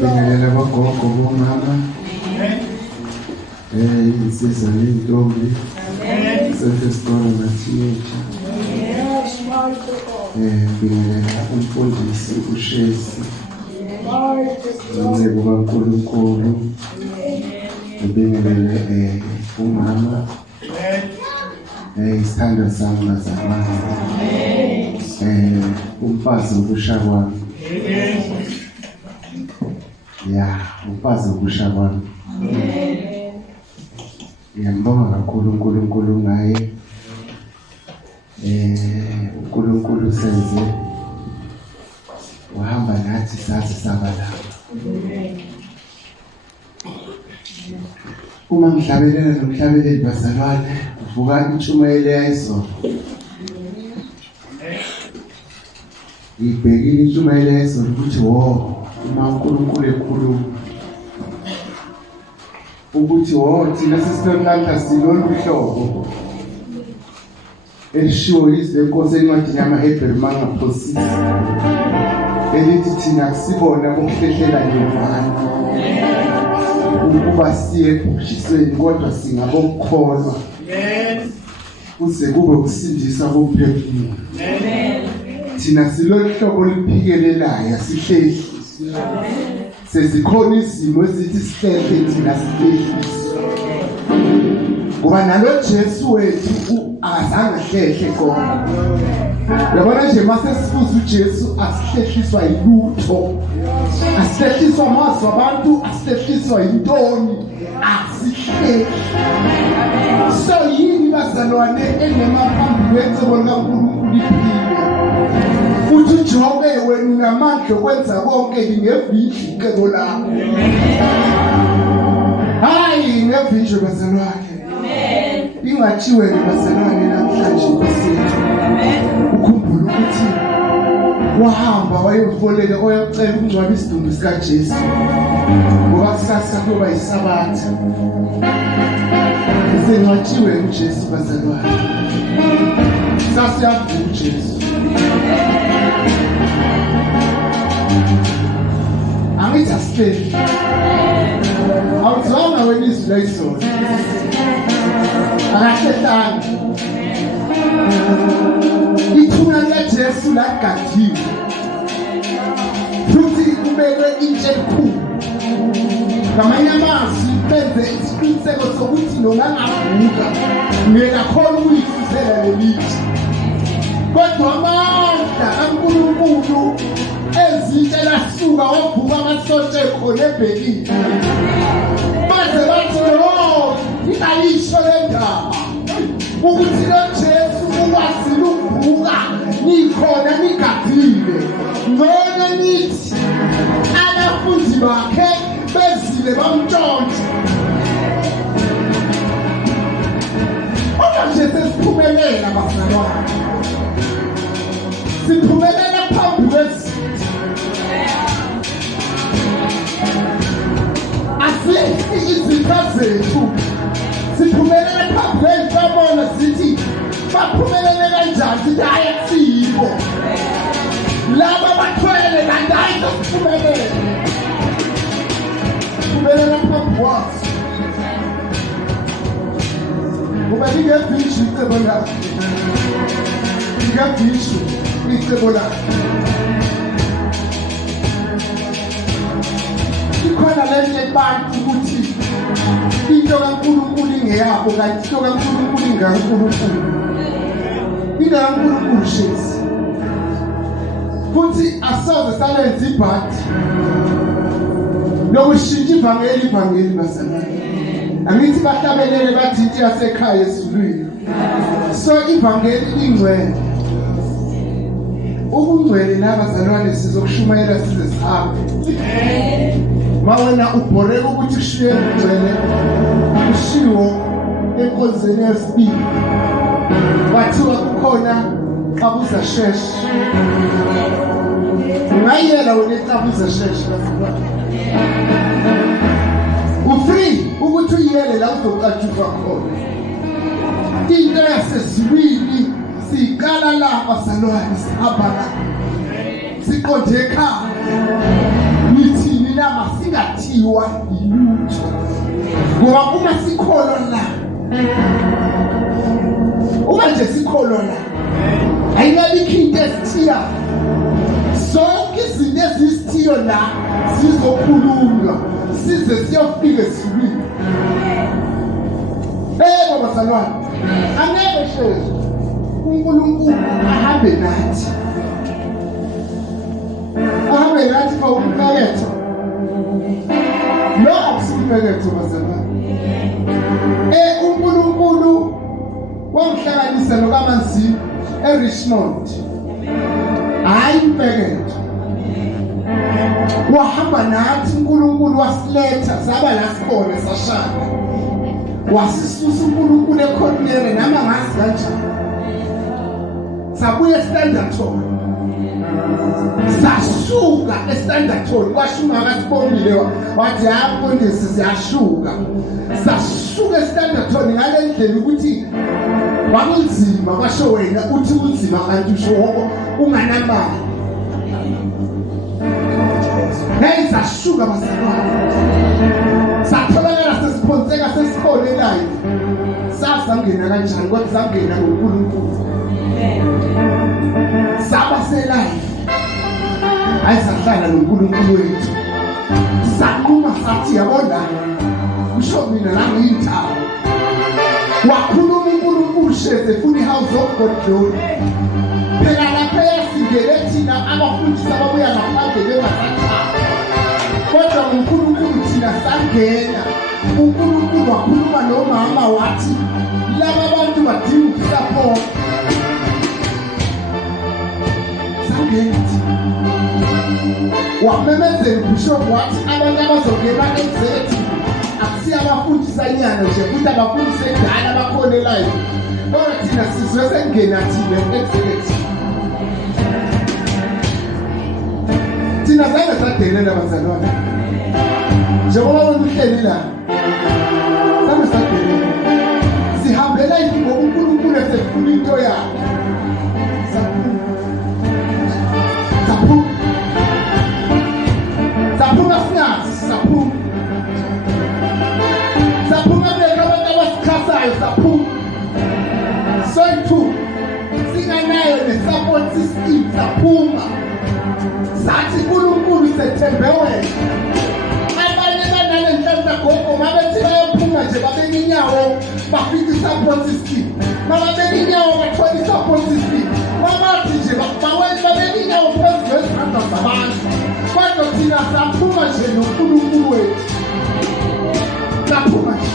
Bingelela abagogo bomama insizwa nentombi sesikole na-teenager bingelela umfundisi uShesi uNcebo kaNkulunkulu bingelele umama isithandwa sami nazamani umfazi wokusha kwami umfazi wokusha kwami ngiyambonga kakhulu uNkulunkulu ngaye uNkulunkulu senze wahamba nathi sathi sabalala uma ngihlabelela nomhlabeleli bazalwane uvuka intshumayelo yayizolo ngibhekile intshumayelo yayizolo ukuthi uma uNkulunkulu ekhuluma ukuthi thina sesinomlanda silolu hlobo eshiwo yizenkosi encwadini yamaHebheru mangaphosisi elithi thina kusibona ukuhlehlela ngevana ukuba siye ebhushisweni kodwa singabokukholwa kuze kube ukusindisa komphefumulo. Thina silolu hlobo oluphikelelayo sihlehli sezikhona izimo ezithi sihlehle thina sihlehliswe ngoba nalo Jesu wethu akazange hlehle khona. Yabona nje mase sifuza uJesu asihlehliswa yilutho, asihlehliswa amazwi abantu, asihlehliswa intoni, asihlehli. So yini bazalwane engemaphambi kwecebo likaNkulunkulu iphile futhi uJobe wena unamandla okwenza konke ngevili icebo lakho. Hayi ngevili bazalwane. Ingathiwe bazalwane namhlanje besethu ukhumbula ukuthi wahamba wayefolele oyocela ukungcwaba isidumbu sikaJesu ngoba kusasa kuba yisabatha. Sengathiwe uJesu bazalwane sasiyavuka uJesu angithi asipheli awuzona wena izwi layizolo akahlelanga ithuna likaJesu lagadiwe futhi kubekwe intshe enkulu. Ngamanye amazwi benze isiqiniseko sokuthi noma angavuka ngekakhona ukuyifuzela lelithi kodwa amandla kaNkulunkulu ezintsha lasuka wavuka amasotsha ekhona ebhekile baze bathi lo ingayisho le ndaba ukuthi lo Jesu ukwazile ukuvuka nikhona nigadile ngone nithi abafundi bakhe bezile bamntshontsha nje sesiphumelela bazalwane siphumelela phambi kwesizwe asifi izitha zethu siphumelela phambi kwezibona zithi baphumelele kanjani sithi hayi sipho laba bathwele kanti hayi siphumelele phumelela phambi kwazo ngoba lingevisho icebo lakho lingevisho icebo lakho ikhona lento abantu ukuthi into kaNkulunkulu ingeyabo kanti into kaNkulunkulu ingaNkulunkulu into kaNkulunkulu shezi futhi asoze salenza ibhadi lokushintsha ivangeli basekhaya angithi bahlabelele bathi into yasekhaya esizulwini so ivangeli ingcwele ubungcwele nabazalwane sizokushumayela size sihambe mawena ubhoreka ukuthi kushiye ingcwele kushiwo enkonzweni yesibili wathiwa kukhona xabuza sheshe ungayela wena xabuza sheshe u-free ukuthi uyele la uzoqatshuka khona into yasesibili siqala lapha salwane sihamba la siqonde ekhaya nithini na masingathiwa yilutho ngoba uma sikholwa la uma nje sikholwa la ayingalikho into esithiya zonke izinto ezisithiyo la zizokhulunywa size siyofika esibili bazalwane angeke shezi uNkulunkulu ahambe nathi for umfeketho lo akusumfeketho bazalwane uNkulunkulu wamhlanganisa nokaManzini eRichmond hayi umfeketho wahamba nathi uNkulunkulu wasiletha saba la sikhona sashaya wasisusa uNkulunkulu ekhonere nama ngazi kanjani sabuye eStanderton sashuka eStanderton kwashuma akasibonile wathi mfundisi siyashuka sashuka eStanderton ngale ndlela ukuthi wakunzima kwasho wena uthi unzima kanti usho unganamali hey sashuka bazalwane satholakala sesiphonseka sesikhole live sasangena kanjani kodwa sangena ngoNkulunkulu saba selive ayisahlala noNkulunkulu wethu saqhuma sathi yabona usho mina la ngiyithawo wakhuluma uNkulunkulu sheze futhi house of God glory phela lapha yasingele thina abafundisi ababuya ngaphandle bengasathawa kodwa uNkulunkulu thina sangena uNkulunkulu wakhuluma nomama wathi laba bantu badinga ukusupport sangena wamemezela ubishop wathi abantu abazongena executive akusiya abafundisa inyana nje futhi abafundisa edala abakhona live kodwa thina sizwe sengena thina executive thina zange sadelela bazalwane njengoba wena uhleli la zange sadelela sihambela ngoba uNkulunkulu esefuna into yakhe saphuma singazi saphuma beka abantu abasikhasayo saphuma soyithu singanayo ne-support system saphuma sathi uNkulunkulu sethembe wena abanye banale nhlanhla gogo mabethi bayaphuma nje babeka inyawo bafika i-support system babeka inyawo bathola i-support system babathi nje babeka inyawo phezu kwezandla zabantu thina saphuma nje noNkulunkulu wethu saphuma nje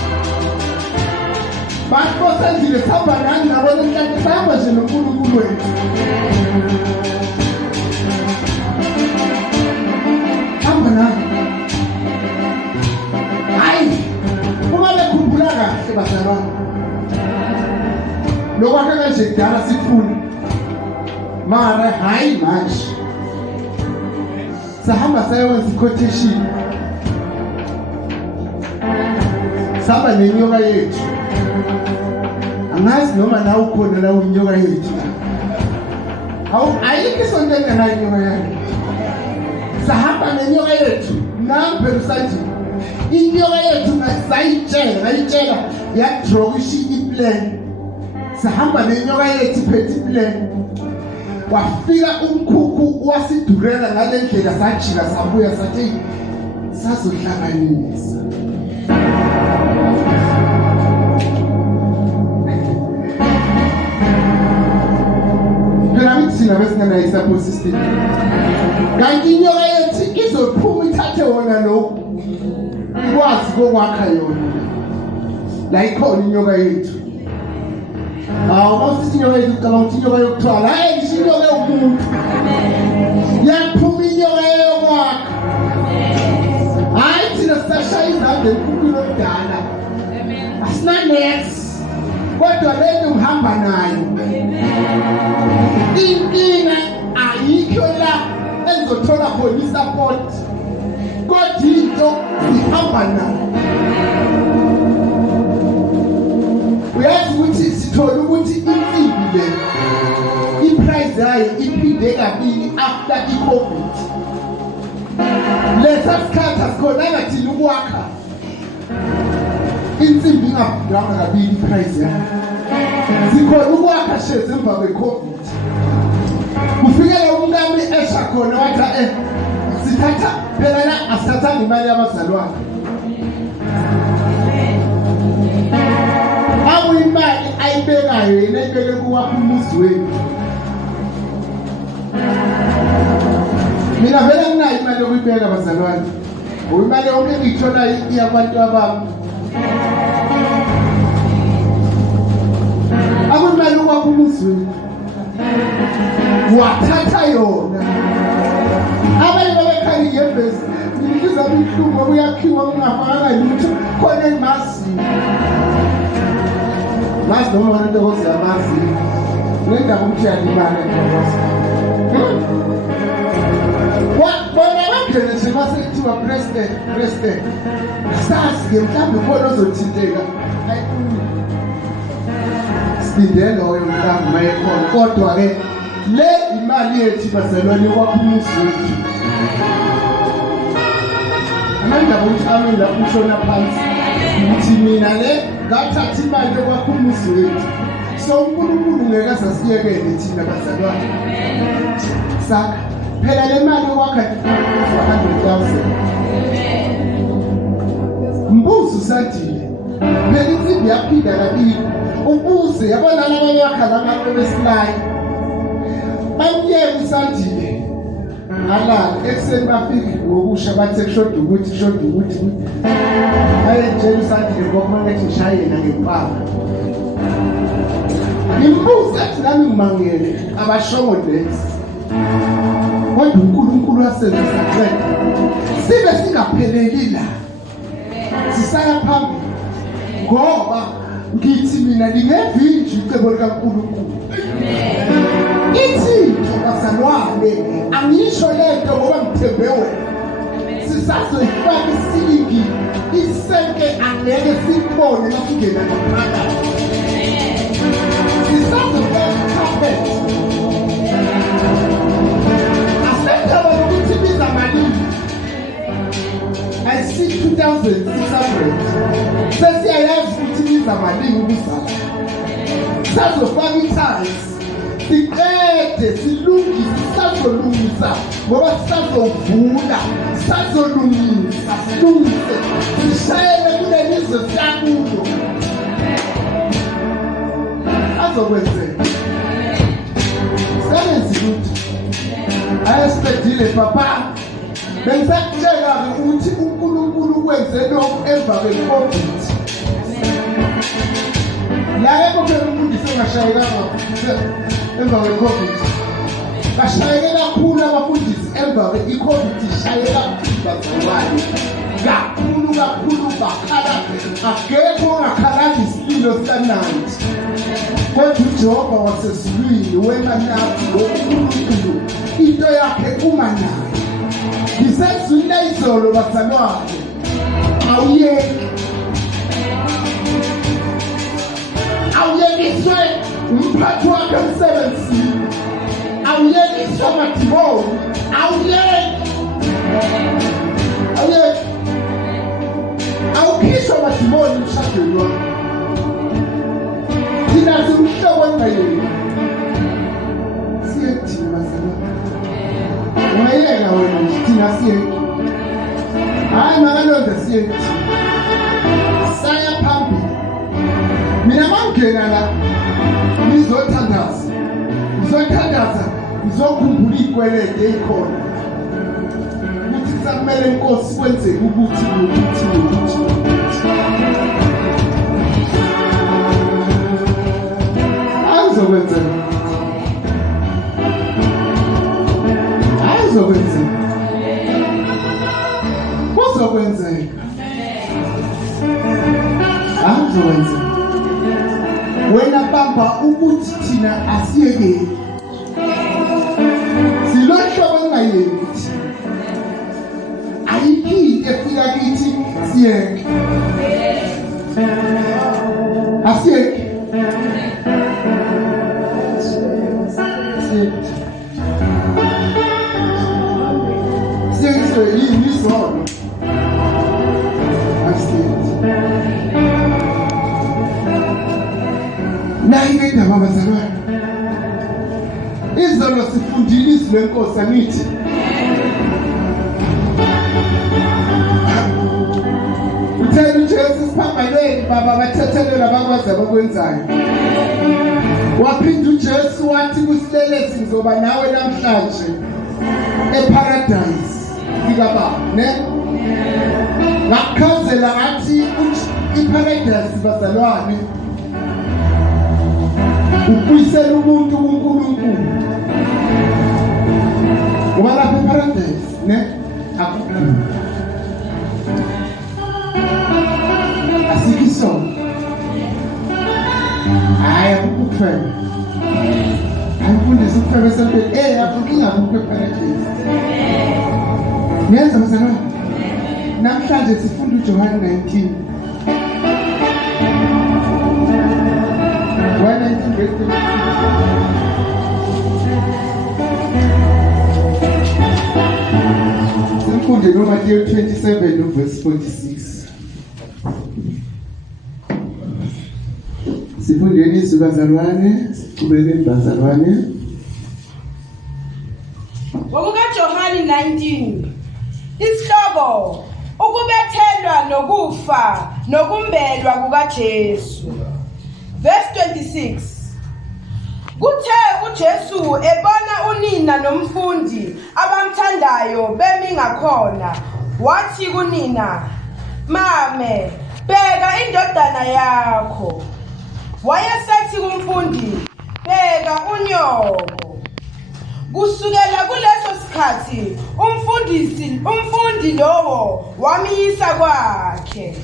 bantu bosendile sihamba nani nabona inhlanhla sihamba nje noNkulunkulu wethu hamba nani hayi uma bekhumbula kahle bazalwane lokwakha kanje kudala sifuna mara hayi manje sahamba sayenza quotation saba nenyoka yethu angazi noma nawe ukhona la unyoka yethu ayikho isonto enganayo inyoka yakhe sahamba nenyoka yethu nambe usathi inyoka yethu ngayitshela yadrowisha iplan sahamba nenyoka yethu phethe iplan wafika umkhukhu wasidurela ngale ndlela sajika sabuya sathi sazohlanganisa thina besinganayo i-support system kanti inyoka yethu izophuma ithathe wona lokhu ikwazi kokwakha yona la ikhona inyoka yethu mawusithi inyoka yethu ucabanga ukuthi inyoka yokuthwala hayi ngisho inyoka yomuntu yaphuma inyoka yokwakha hayi thina sisashaya izandla enkukwini okudala asinanex kodwa lento ngihamba nayo inkinga ayikho la engizothola khona i-support kodwa into sihamba nayo uyazi ukuthi sithola ukuthi insimbi le i-price yayo iphinde kabili after i-COVID lesa sikhathi asikhonanga thina ukwakha insimbi ingaphendanga kabili i-price yayo sikhona ukwakha shezi emva kwe-COVID kufikela umkami esha khona wathi sithatha phela la asithathanga imali yabazalwane imali ayibekayo yena ibeke kuwakho umuzi wethu mina vele nginayo imali yokuyibeka bazalwane imali yonke engiyithola iyabantu abami imali yokwakho umuzi wethu wathatha yona abanye babekhali ngembezi ngiza ubuhlungu obuyakhiwa kungafakanga lutho khona engimaziyo mazi noma wena into oziyamazi ngenda ukuthi yalimana ngoba bona bangene nje masekuthiwa president sazi mhlawumbe khona ozothinteka sibinde loyo mhlawumbe mayekhona kodwa ke le imali yethu bazalwane yokwakha umuzi wethu amandaba ukuthi ame la ushona phansi ukuthi mina le ngathatha imali yokwakha umuzi wethu so uNkulunkulu ngeke asasiyekele thina bazalwane sakha phela le mali yokwakha 100,000 mbuzo usadile phela insimbi yaphinda kabili ubuze yabona laba bakhala ngabesilayi banyeke usadile alala ekseni bafika ngokusha bathe kushoda ukuthi ayetshela usadile ngoba ngithi ngishayela ngempama imbuza athi nami ngimangele abashongo dance kodwa uNkulunkulu wasenza saqeda sibe singapheleli la sisaya phambili ngoba ngithi mina lingevinji icebo likaNkulunkulu ithi bazalwane angisho lento ngoba ngithembe wena sisazoyifaka isilingi isenke angeke sibone masingena ngaphakathi sisazoyifaka carpet asentaba ukuthi biza malini I see 2,600 sesiyayazi ukuthi biza malini ukuzala sazofaka i-tiles siqede silungise sazolungisa ngoba sazovula sazolungisa silungise sishayele kulelizwe sakulo azokwenzeka sebenzi lutho ayesipedile papa Bengisakutshela ukuthi uNkulunkulu wenze lokhu emva kwe-COVID. La ekuphela umfundisi engashayekanga emva kwe-COVID. Bashayeke kakhulu abafundisi emva kwe-COVID ishayeka bazalwane. Kakhulu bakhala akekho ongakhalanga isipilo sikamnandi. Kodwa uJehova wasezulwini wena nathi ngoNkulunkulu into yakhe uma nayo. Ngisezwini izolo bazalwane. Awuyekiswe umphathi wakhe emsebenzini. Awuyekiswe amadimoni. Awukhishwa amadimoni emshadweni wakho. Thina simhlobo engayeni. Siyethina bazalwane. Ungayeka wena thina siyeki. Hayi makalonde siyeki. Saya phambili. Mina mangena la ngizothandaza. Ngizokhumbula ikwelede ekhona. Ukuthi kusamele inkosi kwenze ukuthi. Ayizokwenzeka. Kuzokwenzeka. Wena bamba ukuthi thina asiyekeli. Silohlobo engayeki. Ayikho efika kithi siyeke. Asiyeke. Siyeke yini izolo. Nayi indaba bazalwane. Izolo sifundile izwi lenkosi angithi. Uthela uJesu siphambaneni baba bathethelela bakwazi abakwenzayo. Waphinda uJesu wathi kusilelesi ngizoba nawe namhlanje eparadise ikaba ne. Ngakhazela ngathi iparadise bazalwane. Ukuyisela umuntu kuNkulunkulu. Ngoba lapha eparadise ne akukhona. Asikiso. Hayi ukufela. Ayifundisa ukufela sempela akukinga ukho eparadise. Ngenza bazalwane. Namhlanje sifunda uJohn 19. Simfunde noMathewu 27 verse 46. Sifundeni izwi bazalwane, siqhubekeni bazalwane. NgokukaJohani 19. Isihloko ukubethelwa nokufa nokumbelwa kukaJesu. Verse 26. Kuthe uJesu ebona unina nomfundi abamthandayo bemi ngakhona, wathi kunina, "Mame, bheka indodana yakho." Wayesethi kumfundi, "Bheka unyoko." Kusukela kuleso sikhathi umfundi lowo wamiyisa kwakhe.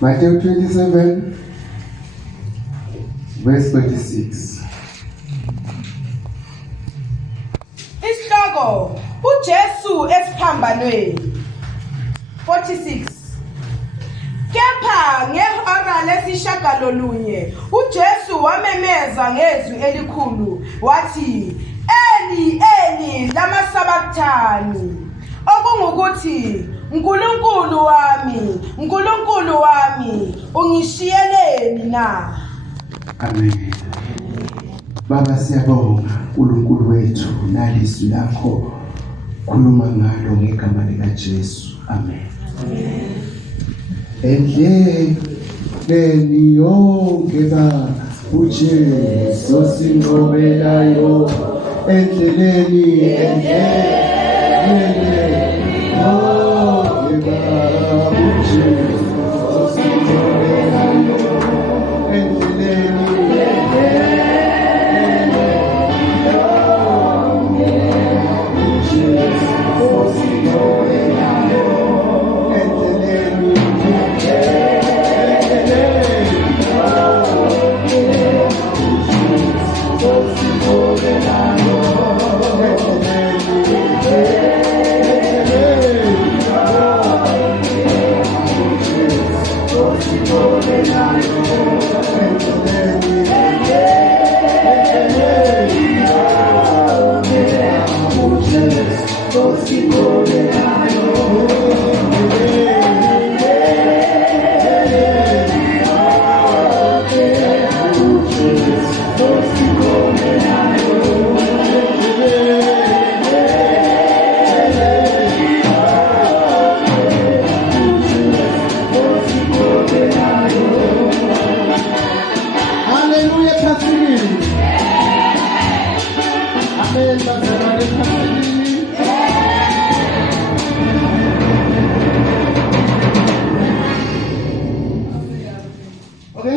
Mathewu 27 verse 46. Isihloko uJesu esiphambanweni. 46. Kepha ngehora lesishagalolunye uJesu wamemeza ngezwi elikhulu wathi, "Eli, Eli, lama sabakthani?" Okungukuthi, "Nkulunkulu wami, Nkulunkulu wami, ungishiyeleni na?" Amen. Baba siyabonga uNkulunkulu wethu nalizwi lakho khuluma ngalo ngegama lika Jesu. Amen. Endleleni yonke baba uJesu sinqobelayo endleleni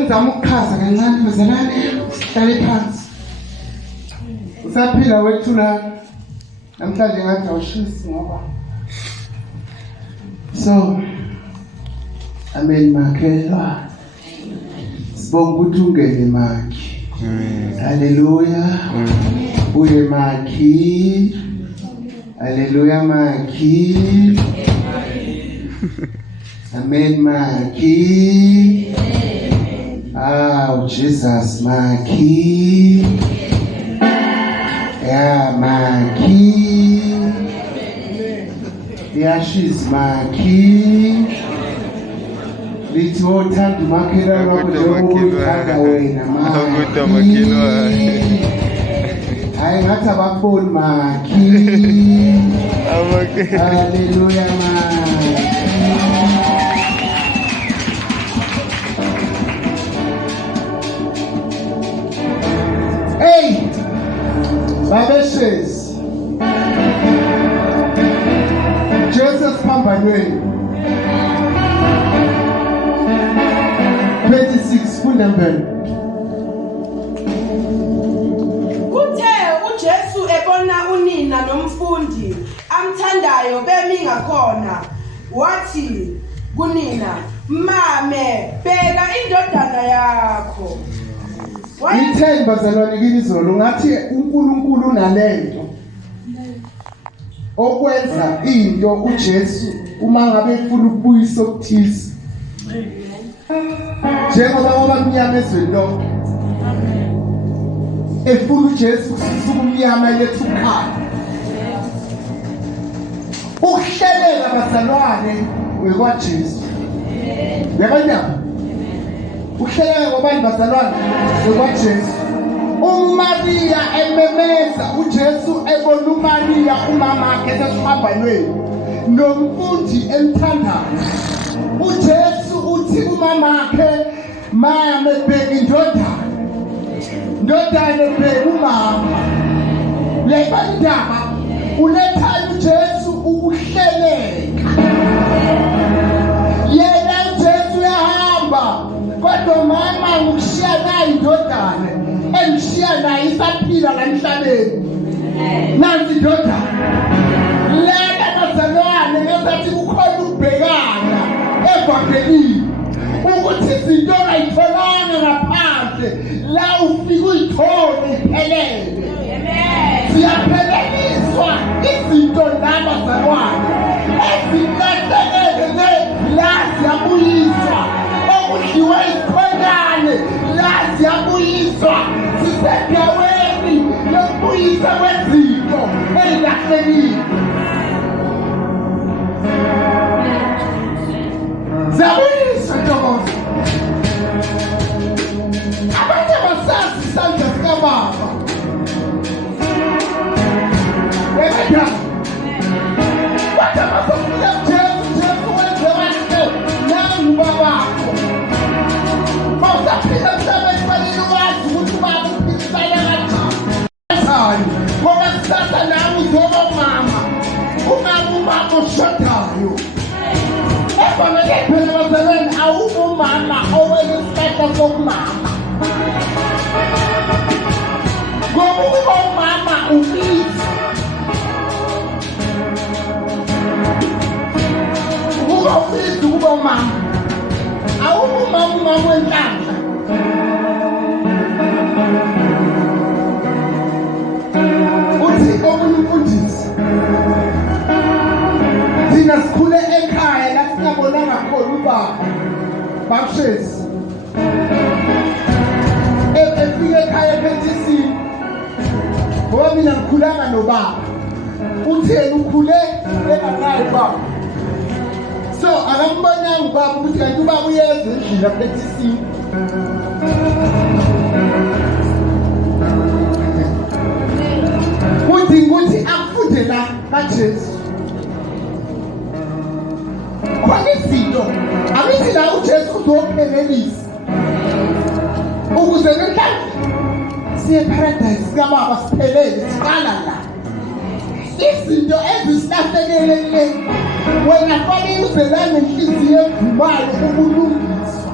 ngizama ukuchaza kancane bazalwane, sihlale phansi. Usaphila wethula namhlanje ngathi awushisi ngoba. So amen makhelwa. Sibonga ukuthi ungene makhi. Haleluya. Uye makhi. Haleluya makhi. Amen makhi. Jesus makhi. Yeah makhi. Yeah she's makhi. Lithi wothanda umakhelwane wakho njengoba uthanda wena makhi. Hayi ngathi abafoni makhi. Haleluya makhi. Hey babeshezi Jesus phambanweni 26 funda mbele. Kuthe uJesu ebona unina nomfundi amthandayo bemi ngakhona, wathi kunina, "Mame, bheka indodana yakho." Ngitheni bazalwane kini izolo ngathi uNkulunkulu unalento okwenza into uJesu uma ngabe efuna ukubuyisa okuthize. Njengoba abamnyama ezweni lonke efuna uJesu kusisa umnyama lethu ukhaya. Ukuhlelela bazalwane wekwaJesu. Yabona? Ukuhlelela kwabanye bazalwane wekwaJesu. uMaria ememeza uJesu ebona uMaria umama wakhe esesiphambanweni nomfundi emthandayo. uJesu uthi umama wakhe, "Mama bheka indodana." Ndodana bheka umama. Le bandaba uletha uJesu ukuhleleka. Yena uJesu uyahamba kodwa mama ukushiya nayo indodana engishia nayo isaphila la emhlabeni. Nansi indodana lena bazalwane ngathi kukhona ukubhekana evangelini ukuthi izinto ayitholanga ngaphandle la ufika uyithole iphelele. Siyapheleliswa izinto la bazalwane ezikahlelele la siyabuyiswa, okudliwe isikhonyane la siyabuyiswa. Sisendaweni yokubuyisa kwezinto ezilahlekile. Zabuyiswa ntokozo. Abantu abasazi isandla sikababa. Webeka. Wathi abasafuna Jesu wenze kahle nangu babakho. Mawusaphila emhlabeni kufanele wazi ukuthi ubaba uphilisana kanjani. Ngoba kusasa nami uzoba umama. Umama oshodayo. Efanele phela bazalwane awubo umama owenesiphetho sokumama. Ngoba ukuba umama ubiza. Ukuba ubiza ukuba umama. Awubo umama wenhlanga. Uthi omunye umfundisi. Thina sikhule ekhaya la singabonanga khona ubaba. Bashezi. Efike ekhaya ephethisi. Ngoba mina ngikhulanga nobaba. Utheni ukhule enganayo baba. So akambonanga ubaba ukuthi kanti ubaba uyeza endlini ephethisi. Ukuthi akufunde la kaJesu. Khona izinto abithi la uJesu uzophelelisa ukuze namhlanje siye paradise kababa siphelele siqala la. Izinto ezisilahlekele wena fanele uzelane inhliziyo evumayo ukulungiswa.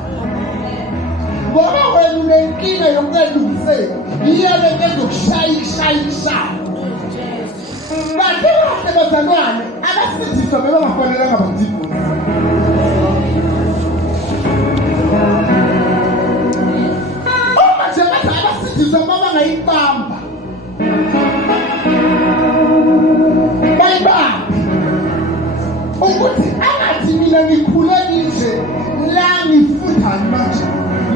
ngoba wena unenkinga yokungalungiseki yiyo lento ezokushayisha kanti kahle bazalwane abasindiswa bebangafanelanga badibone uma nje bathi abasindiswa babangayibamba bayibambe ukuthi angathi mina ngikhule nje la ngifundani manje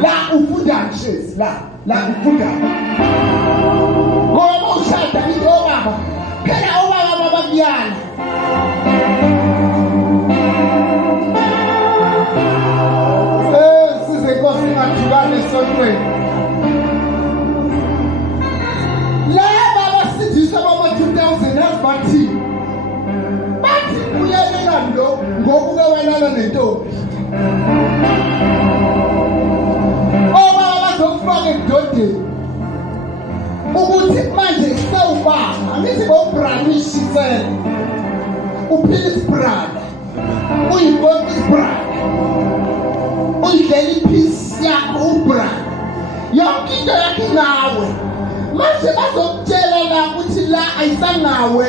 la ufundani shezi la ufundani ngoba ushada into obaba phela obaba babakuyana size inkosi ingathukani esontweni laba abasindiswa bama-2000 bathi uyalela lo ngokuke welana nentombi obaba bazokufaka ekudodeni ukuthi manje sewubaba angithi bowubranishisele uphila isibrada uyibona isibrada uyidlela iphisi yakho ubrada yonke into yakho ngawe manje bazokutshela la ukuthi la ayisangawe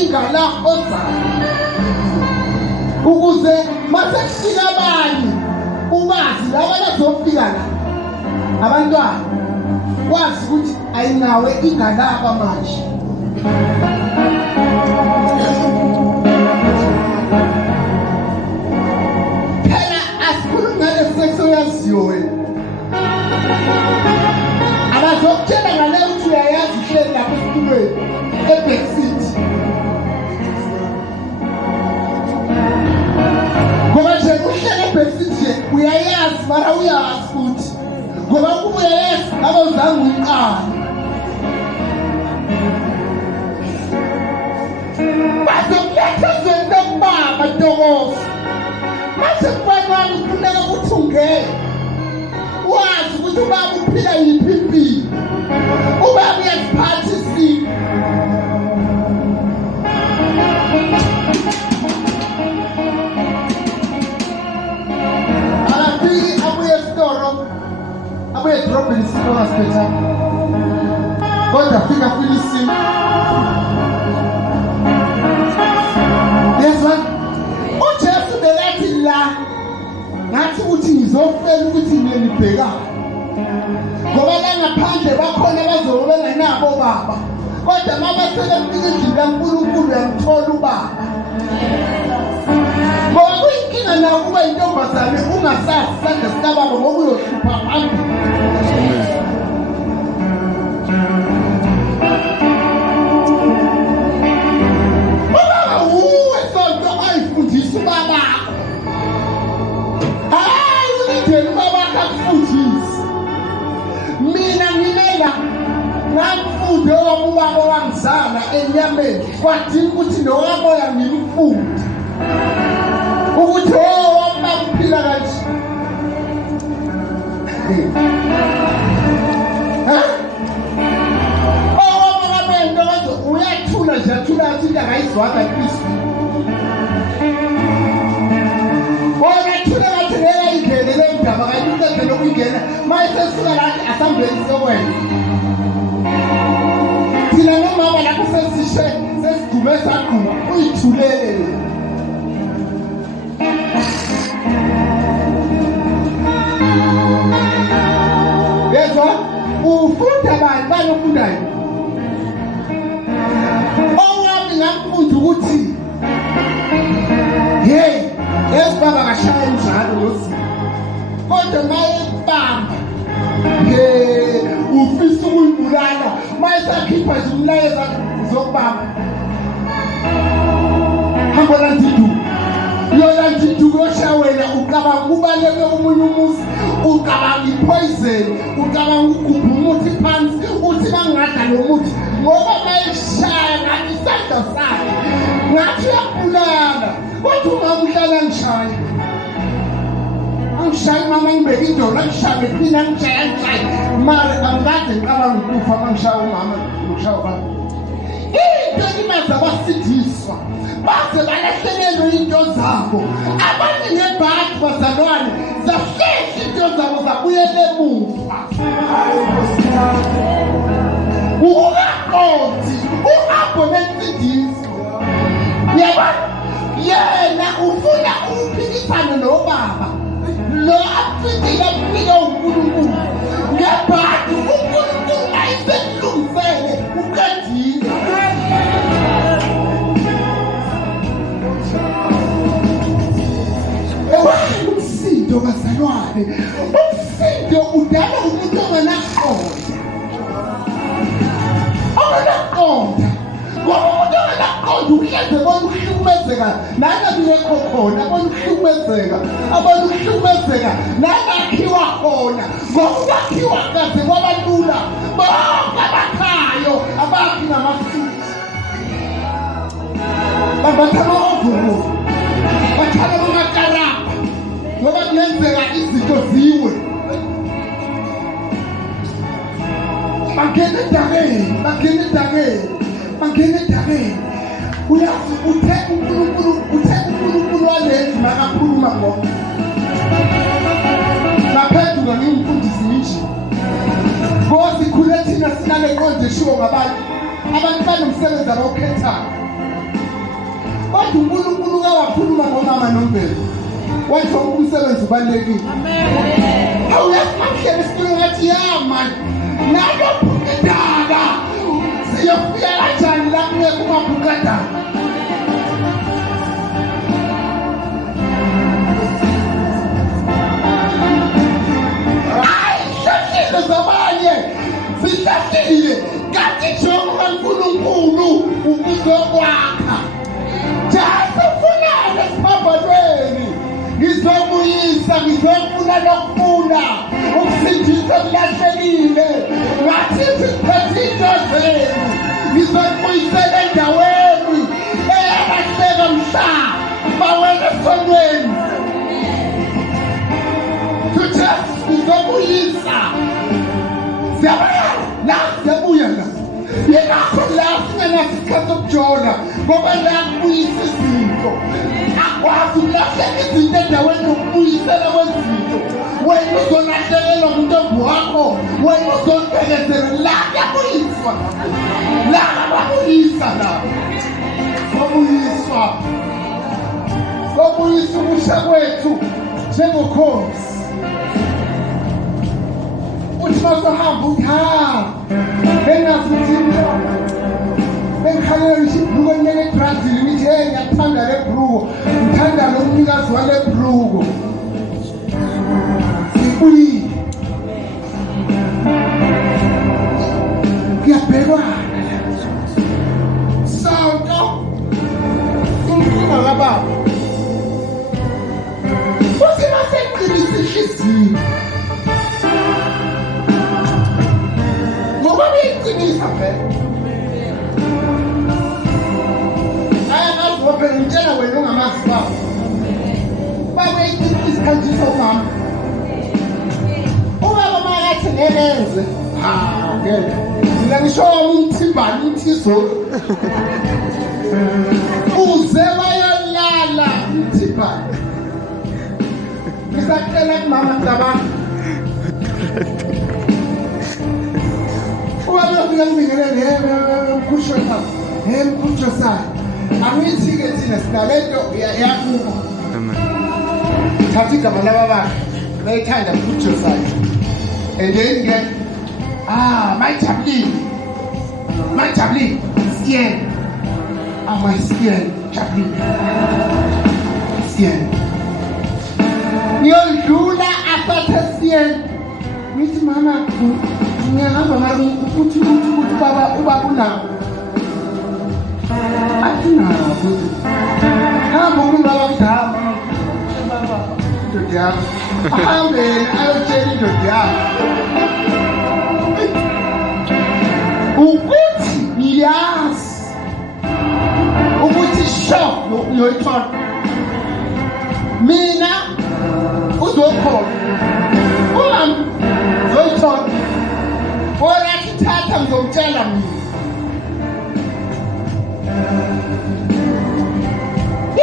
ingala ozayo ukuze mase kufika abanye ubazi laba bazofika la abantwana wazi ukuthi ayinawe ingalapha manje phela asikhulumi ngale sex oyaziyo wena abazokutshela ngale ukuthi uyayazi uhleli lapho esitulweni ebackseat ngoba nje uhleli ebackseat nje uyayazi mara uyazi futhi ngoba ukuba uyayazi abawuzange uyiqala bazokuletha ezweni lokubaba ntokozo mase kufanele kufuneka ukuthi ungene wazi ukuthi ubaba uphila yiphi impilo ubaba uyaziphatha isimo abafiki abuye esitoro abuye edrobheni isitoro ngasiphetha kodwa fika fika isimo yezwa uJesu bekathi la ngathi ukuthi ngizofela ukuthi ngiyelibhekana ngoba la ngaphandle bakhona bazobe bengenabo baba kodwa mama sebefika endlini kaNkulunkulu yamthola ubaba ngoba kuyinkinga nawo kuba intombazane ungasazi isandla sikababa ngoba uyohlupha phambili ubaba uwe sonto ayifundisa ubaba hayi ulindele ubaba akakufundisa mina ngilela ngamfunde owami ubaba wangizala enyameni kwadinga ukuthi nowamoya ngimfunde ukuthi wami bakuphila kanje owami ngamento kazo uyathula nje athula athi into akayizwanga Kristu bona thula kathi ngeke ingene le ndaba kanti uqede lokuyingena manje sisuka la asambeni sokwenza thina nomama lapho sesishe sesigume sagquma uyithulele yezwa ufunda bani ofundayo owami ngamfunda ukuthi hey esibaba kashaya njalo losi kodwa mayebamba ufisa ukuyibulala mayesakhipha nje umlayeza zokubamba hamba la ndidu yona ndidu yoshawela ucabanga ubaleke umunye umuzi ucabanga ipoison ucabanga ukugubha umuthi phansi uthi bangadla lo muthi ngoba mayeshaya ngathi isandla sakhe ngathi uyabulala kodwa umama uhlala ngishaya angishayi mama ngibeka indolo angishaya ngiphina ngishaya mara angikade ngicabanga ukufa mangishaya umama nokushaya ubaba into imaze abasindiswa baze balahlekelwe into zabo abanye ngebhadi bazalwane zahlehla into izinto zabo zabuyele emuva. Ungaqondi uhambo nensindiso. Yabona yena ufuna ukuphikisana nobaba lo afidile aphike uNkulunkulu ngebhadi uNkulunkulu ayisekulungisele uqedile. Umsindo bazalwane, umsindo udala umuntu ongenaqonda. Ongenaqonda. Ngoba umuntu ongenaqonda uhleze bona uhlukumezeka nangakulekho khona, bona uhlukumezeka, abona uhlukumezeka nangakhiwa khona. Ngoba ukwakhiwa kaze kwabalula bonke abakhayo abakhi namasuku. Babathama ovolo, bathama amakaraba ngoba kuyenzeka izinto ziwe. Bangena edakeni. Uyazi uthe uNkulunkulu walezi makakhuluma ngoko. Laphenduka ngimfundisi nje. Ngoba sikhule thina sinale qonde eshiwo ngabantu. Abantu banomsebenzi abawukhethayo. Kodwa uNkulunkulu kawakhuluma ngomama noMbele. Wathi umsebenzi ubalekile. Amen. Awuyasikhathele isipilo ngathi man. Nalo phukadala. Siyofika kanjani lapho ngeke ungaphukadala? Shakile zabanye. Sihlakile. Kanti jonga uNkulunkulu ukuzokwakha. Jasefunana siphambanweni. Ngizobuyisa, ngizofuna lokufuna. Ukusindisa kulahlekile. Ngathi izitho zenu. Ngizokubuyisela endaweni. Eyabahleka mhla. Bawele esonweni. Futhi ngizobuyisa. Siyabuya la. Yekho la singenasikhathi sokujona. Ngoba la kubuyisa izinto. Akwazi ukulahleka izinto endaweni yokubuyisela kwezinto. Wena uzolahlekelwa umuntu wakho. Wena uzontekezela la kuyabuyiswa. La babuyisa la. Babuyisa ukusha kwethu njengokhozi. Uthi masahamba bengazi ukuthi bengikhalela nje ibhruko lele Brazil ngithi ngiyathanda le bhruko. Ngithanda lo mnikazi wale bhruko. Sibuyile. Kuyabhekwana. Sonke inkinga kababa. Uthi maseqinisa ihliziyo. Ngoba beyiqinisa phela. Ayazi phela ngitshela wena ungamazi baba. Baba iqinisa isikhanjiso mama. Ubaba makathi ngelenze. Ngeke. Mina ngisho umthimbani umthizo. Uze bayolala umthimbani. Ngisacela kumama Mdabana. Ubaba ngibingelele mkhusho lapha. Mkhusho sana. Angithi-ke thina sinalento yakubo. Thatha igama lababakhe. Bayithanda mkhusho sana. And then get my Chaplin, Sien. My Sien, Chaplin. Sien. Ngiyodlula aphathe Sien. Ngithi mama ngiyahamba mara ukuthi baba unawo. Athinawo. Hamba ubaba kudama. Baba indoda yakho. Ahambe ayotshela indoda yakho. Ukuthi ngiyazi ukuthi shop uyoyithola. Mina uzokhona. Uzoyithola. Ora thatha ngizomtshela mina.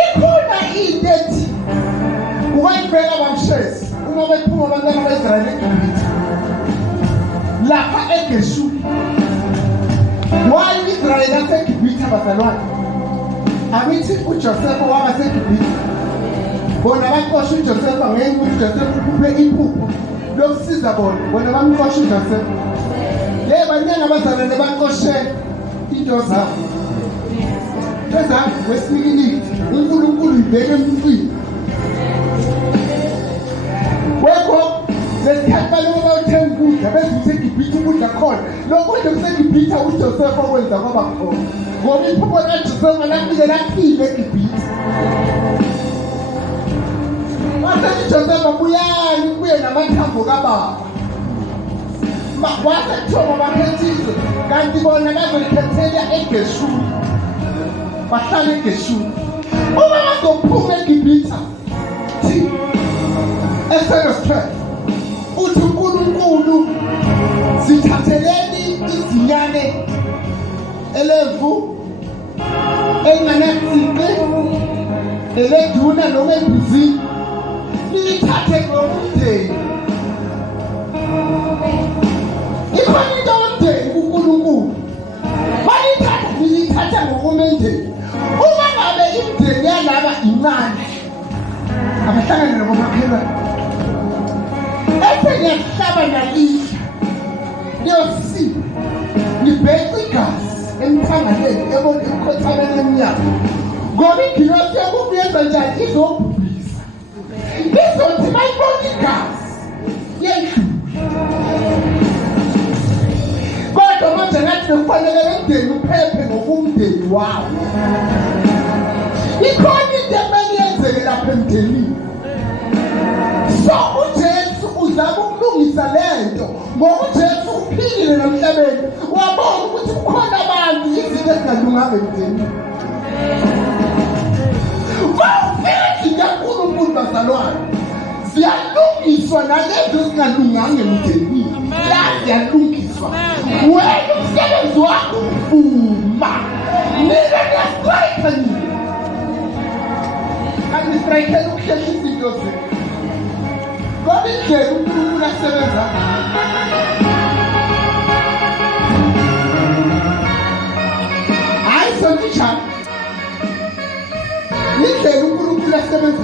Ikhona into ethi ukwayibheka bamshesi uma bephuma abantwana b'Israyeli eGibhithe lapha eGeshuri. Why Israyeli aseGibhithe abazalwane? Angithi uJoseph waba seGibhithe. Bona baqosha uJoseph ngenxa ukuthi uJoseph ukhuphe iphupho lokusiza bona bamqosha uJoseph. Banyanga abazalwane baqoshe into zabo. Ezakhe kwesinikiliki uNkulunkulu ibeke emntwini. Wekho lesikhathi baloko bayothenga ukudla bezise eGibhithe ukudla khona. Lokho kudla kuseGibhithe uJoseph okwenza kwaba khona. Ngoba iphupho kaJoseph lafike laphila eGibhithe. Mase uJoseph abuyani kuye namathambo kababa. Wathi kuthiwa bakhethise kanti bona bazoyikhethela eGeshuri. Bahlala eGeshuri. Uma bazophuma eGibhithe Exodus 12 uthi uNkulunkulu sithatheleni izinyane elemvu enganatsinqe eleduna noma embuzi nilithathe ngomndeni. Ikhona into omndeni kuNkulunkulu nilithatha ngokomendeni. Uma ngabe imndeni yalaba imali abahlangana nabo makhelwane ngiyahlaba nalihla ngiyosika ngibheke igazi emthangaleni emkhothameni emnyama ngoba ingilosi yokuyenza njani izobhubhisa izothi bayibona igazi yendlula. Kodwa manje ngathi bekufanele umndeni uphephe ngokumndeni wawo. Ikhona into emele yenzeke lapha emndenini. So uJesu uzama ukulungisa lento ngoba uJesu uphilile emhlabeni wabona ukuthi kukhona abantu izinto ezingalunganga emndenini. Wawufika kaNkulunkulu bazalwane ziyalungiswa nalezo ezingalunganga emndenini. Ziyalungiswa. Wena umsebenzi wakho uvuma. Mina ngiyastrayikha nini? Angistrayikela ukuhlehla izinto zethu. Ngoba indlela uNkulunkulu asebenza hayi sonjani. Indlela uNkulunkulu asebenza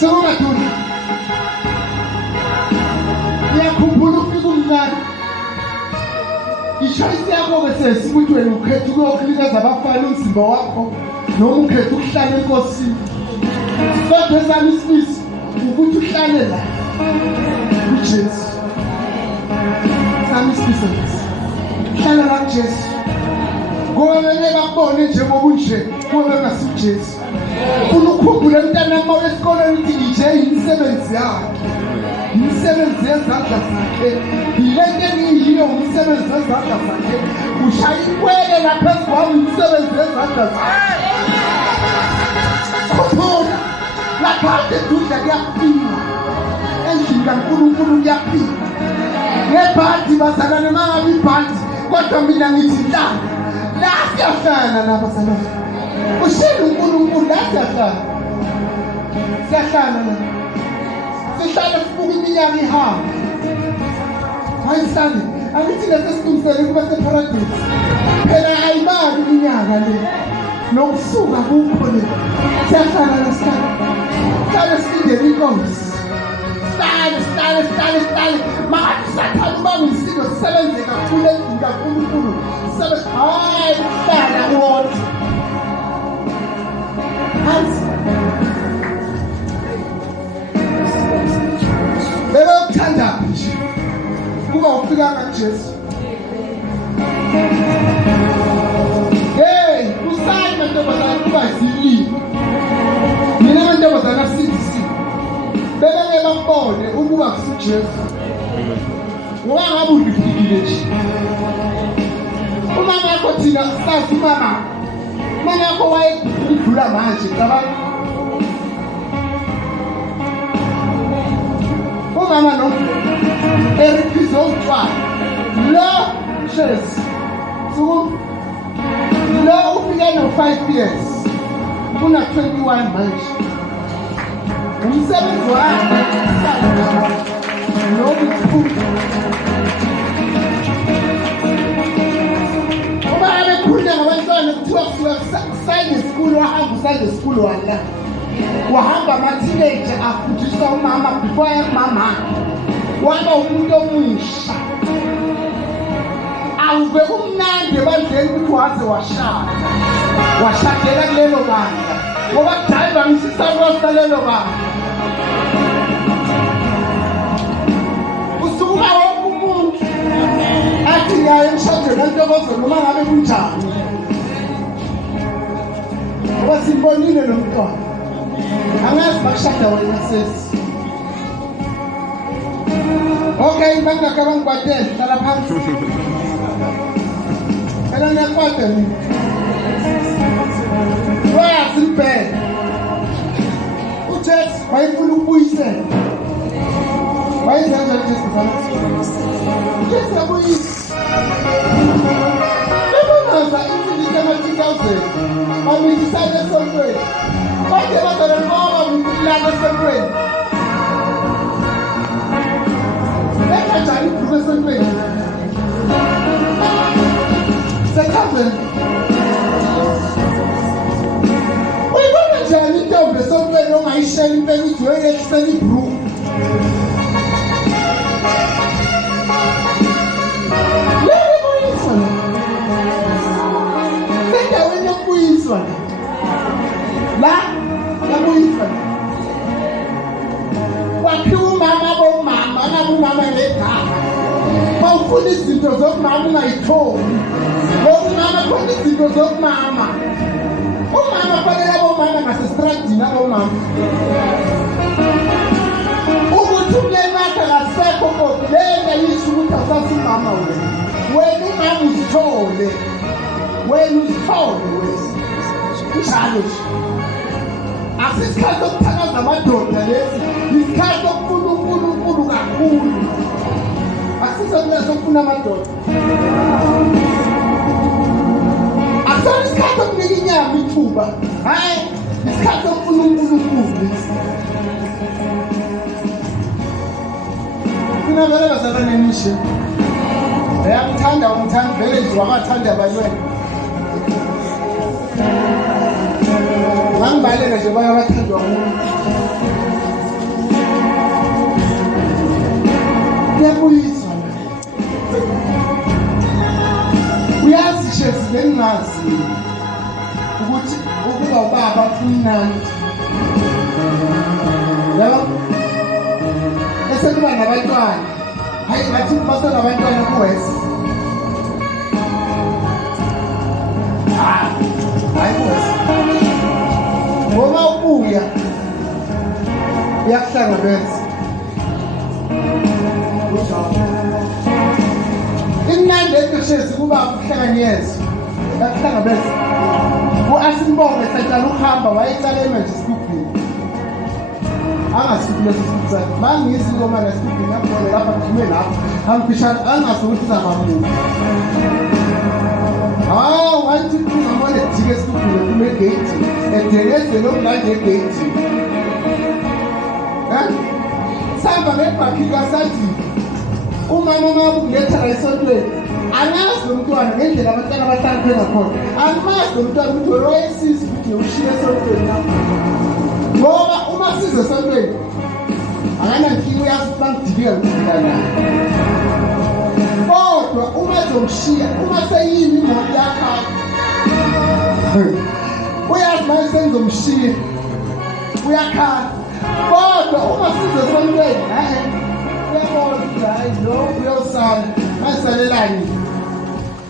sokungaduri. Ngiyakhumbula ufika umncane ichoice yakho bese ukuthi wena ukhetha ukuyokunikeza abafana umzimba wakho noma ukhetha ukuhlala enkosini. Kodwa sami isifisi ukuthi uhlale la uJesu. Sami isifisi hlala la uJesu. Ngoba bene bakubone njengoba unje ngoba ngasuJesu. Ufuna ukukhumbula umntana wami wesikole ukuthi nje imisebenzi yakhe. Imisebenzi yezandla zakhe yilento engiyiyo umsebenzi wezandla zakhe. Ushaya ikwele laphezu kwami umsebenzi wezandla zakhe. Khumbula lapha edudla kuyaphila endlini kaNkulunkulu kuyaphila. Ngebhadi bazalwane mangabe ibhadi kodwa mina ngithi hlala la siyahlala nabazalwane. Ushilo uNkulunkulu la siyahlala la. Sihlala sibuka iminyaka ihamba. Hayihlale angithi lesesiqinisele ukuba separadise. Phela ayimali iminyaka le. Nokusuka kukho le. Siyahlala la sihlala. Sihlala sindele inkosi. Sihlale. Manje sathanda uba ngisindo sisebenze kakhulu endlini kaNkulunkulu. Hayi sihlala wonke. Bekuthanda nje kuba ufika kaJesu. Hey, usayini mantombazana kuba zilimi. Mina mantombazana sindisi. Beke bambone ukuba kusiJesu. Ngoba ngabe ulifikile nje. Umama yakho thina sazi mama. Mama yakho wayedlula manje cabanga. Mama no Eric Zoltwa lo chess so lo ufika no 5 years una 21 manje umsebenzi wakhe nokukhulu ngoba abekhulile ngabantwana kuthiwa Sunday school wahamba Sunday school wala wahamba ama-teenager afundisa umama before mama waba umuntu omusha awube kumnandi ebandleni ukuthi waze washadela kulelo bandla ngoba kudala bangisisalosa lelo bandla usukuma wonke umuntu athi ngiyaye emshadweni entokozo noma ngabe kunjani ngoba simbonile lo mntwana angazi bakushada wena sesi okay bangaka bangikwatele hlala phansi phela ngiyakwata mina wayazimbhele uJesu wayefuna ukubuyisela wayenzenza Jesu mfana Jesu abuyisa bebenaza imfundisi ama-2000 bamisisane esontweni konke bazana ngoba mkulana esontweni kanjani ibhuku esontweni sekhazeni uyibona njani intombi esontweni ongayishela impela ukuthi uyoyehlisela ibhuku sendaweni yokubuyiswa la yabuyiswa kwakhiwa umama bomama nabumama ngegama bawufuna izinto zokumama ungayitholi bomama khona izinto zokumama umama fanele abomama ngasestradini abomama ukuthi umlemakha kasekho kodleka yisho ukuthi awusasimama wena umama uzithole njalo nje asisikhathi sokuthakaza amadoda lesi isikhathi sokufuna uNkulunkulu kakhulu asisekule sokufuna amadoda asona isikhathi sokunika inyama ithuba hayi isikhathi sokufuna uNkulunkulu funa vele bazalwane nishe uyamthanda umthanda vele nje wabathanda abantwana ngambalela nje bayabathandwa ngumuntu kuyabuyiswa uyazi shezi bengazi ukuthi ukuba ubaba kumnandi yabo esekuba nabantwana hayi bathi basona abantwana kuwesi hayi kuwesi ngoba ubuya uyakuhlangabeza imnandi eshezi kuba kuhlanganyezwa uyakuhlangabeza u-Asimbonge esaqala ukuhamba wayecala eManje Stupini angasuki leso siku sakhe mangisi ngoma la Stupini ngabona lapha kume lapha angifishana angasuki sizabamuntu wathi ngibona ejike Stupini kume gate edeleze lokulanje gate samba ngebhakhi kasathi umama mabuletha esontweni angazi lo mntwana ngendlela abantwana abahlala ngakhona angazi lo mntwana ukuthi wayesisi ukuthi ushiye esontweni ngoba uma size esontweni akanankinga uyazi bangidilika ngidilana kodwa uma zomshiya uma seyini imoto yakha uyazi manje sengizomshiya uyakhala kodwa uma size esontweni uyabona ukuthi hayi lo uyosala mayisalelani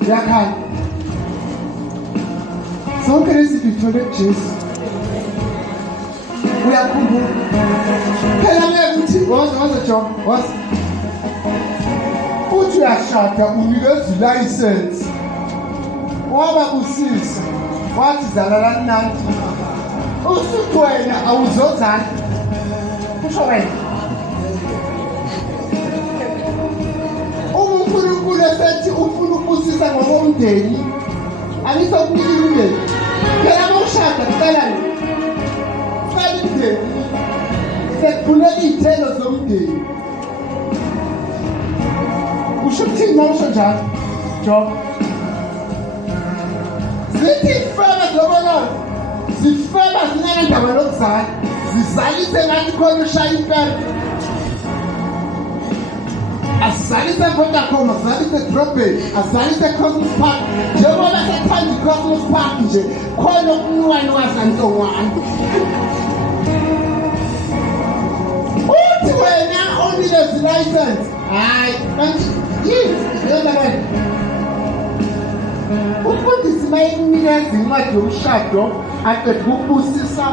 uyakhala sonke lezi zinto leJesu uyakhumbula phela ngeke uthi waze John uthi uyashada unikeza license waba kusisa wathi zalalani nanti usuthi wena awuzozana kusho wena uNkulunkulu esethi ufuna ukubusisa ngokomndeni angisokunika umndeni phela mawushada kuqala umndeni kufuneka iy'thelo zomndeni. Kusho ukuthini uma usho njalo? Job. Zithi iy'feba zobololo, zifeba zinganendaba lokuzala, zizalise ngathi khona ushaya impela. Asizalise eVodacom, asizalise edrobheni, asizalise eCosmos Park. Njengoba sethanda iCosmos Park nje, khona okunukanuka wazantongwane. Uthi wena only lezi license. Hayi, yini? Yenza manje. Umfundisi mayekunikeza incwadi yomshado, aqeda ukubusisa,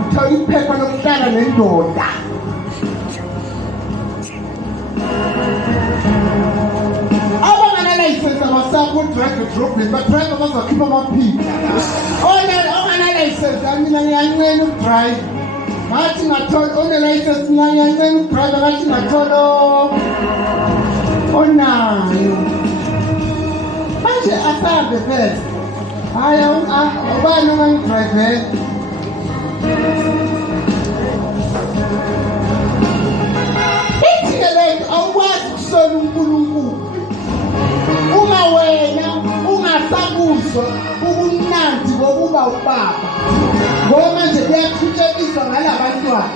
uthola iphepha lokuhlala nendoda. Abangana-license abasapho drive edrobheni, badrive bazokhipha amaphiko. Ongana-license, mina ngiyancela ukudrive. Ngathi ngathola one-license, mina ngiyancela ukudrive, ngathi ngathola onayo. Manje asabe phela. Hayi, ubani ongangidrivele? Ithi-ke le nto awukwazi ukusola uNkulunkulu uma wena ungasakuzwa ubumnandi bokuba ubaba. Ngoba manje kuyaqhutshekiswa ngala bantwana.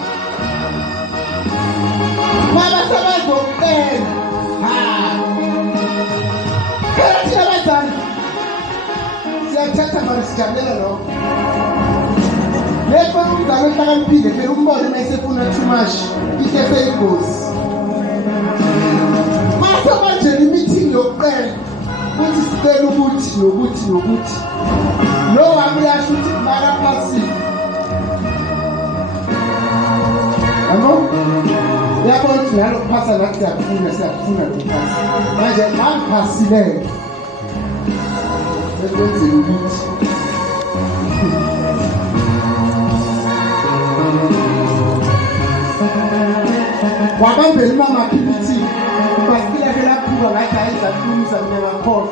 Baba sebazokupela. Phela thina abazali siyathatha manje sijabulela lokho. Lekho umzali ohlakaniphile phela umbone uma esefuna too much into eseyingozi. Mase manje i-meeting yokuqela kuthi sicela ukuthi nokuthi lo wami uyasho ukuthi kumara phasile. Yabo? Uyabona ukuthi nalo kuphasa la siyafuna ukuphasa. Manje mangiphasile. Sekwenzile ukuthi wabambela imama philithi ibhasikila ke laphuka ngathi ayizakhulumisa mina ngakhona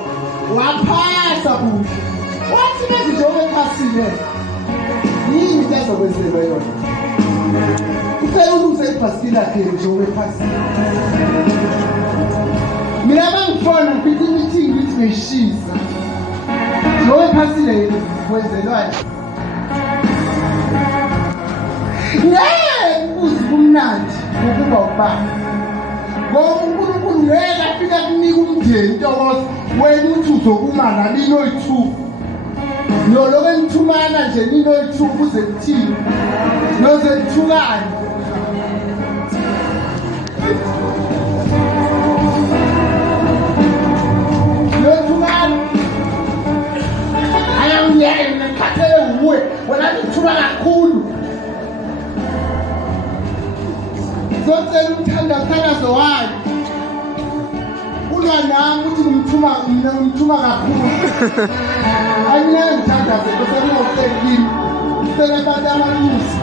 waphasa kuhle wathi manje njengoba ephasile yini into ezokwenzelwa yona kuphela ulungise ibhasikila yakhe njengoba ephasile. Mina bangifona ngiphitha i-meeting ngithi ngiyishisa njengoba ephasile kwenzelwayo. Ubuzi kumnandi ngokuba ubaba. Ngoba uNkulunkulu ngeke afike akunika umndeni intokozo wena uthi uzokuma nami noyi-2. Noloke nithumana nje ninoyi-2 ukuze kuthini? Noze nithukane. Nothukane. Ayangiyeke mina ngikhathele nguwe, wena ngithuka kakhulu. Ngizocela umthandazo wakhe. Ulwa nami uthi ngimthuma kakhulu. Angeke ngithandaze bese ngiyocela ngicela abantu amanuzi.